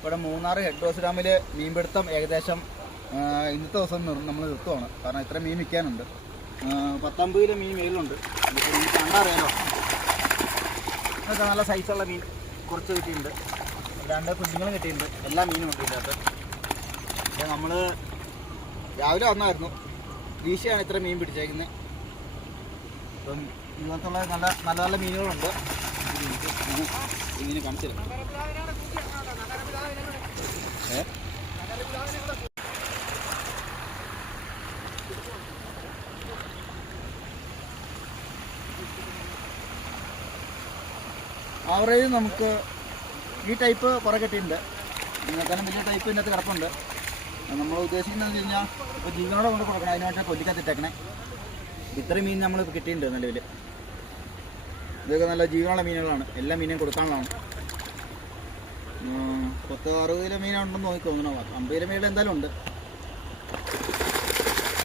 ഇവിടെ Munnar head rose ഡാമിൽ മീൻപിടുത്തം ഏകദേശം ഇന്നത്തെ ദിവസം നമ്മൾ നിർത്തുവാണ്. കാരണം ഇത്ര മീൻ വിൽക്കാനുണ്ട്. 10-50 കിലോ മീൻ മേലുണ്ട്. മീൻ കണ്ടറിയാലോ. ഇതൊക്കെ നല്ല സൈസുള്ള മീൻ കുറച്ച് കിട്ടിയിട്ടുണ്ട്. 2 കുഞ്ഞുങ്ങൾ കിട്ടിയിട്ടുണ്ട്. എല്ലാ മീനും ഉണ്ട് ഇതിനകത്ത്. അപ്പോൾ നമ്മൾ രാവിലെ വന്നായിരുന്നു. വീശിയാണ് ഇത്ര മീൻ പിടിച്ചേക്കുന്നത്. അപ്പം ഇങ്ങനത്തുള്ള നല്ല നല്ല നല്ല മീനുകളുണ്ട്. മീനെ കാണിച്ചില്ല. ആവറേജ് നമുക്ക് ഈ ടൈപ്പ് കുറേ കിട്ടിയിട്ടുണ്ട്. കാരണം വലിയ ടൈപ്പ് ഇതിനകത്ത് കിടപ്പുണ്ട്. നമ്മൾ ഉദ്ദേശിക്കുന്നതെന്ന് വെച്ച് കഴിഞ്ഞാൽ ഇപ്പോൾ ജീവനോടെ കൊണ്ട് കൊടുക്കണം. അതിനായിട്ട് കൊല്ലിക്കത്തിട്ടേക്കണേ. ഇത്രയും മീൻ നമ്മൾ കിട്ടിയിട്ടുണ്ട് നിലവിൽ. ഇതൊക്കെ നല്ല ജീവനുള്ള മീനുകളാണ്. എല്ലാ മീനും കൊടുക്കാനുള്ളതാണ്. 10-60 കിലോ മീനുണ്ടെന്ന് നോക്കി തോന്നണോ. 50 കിലോ മീനുകൾ എന്തായാലും ഉണ്ട്.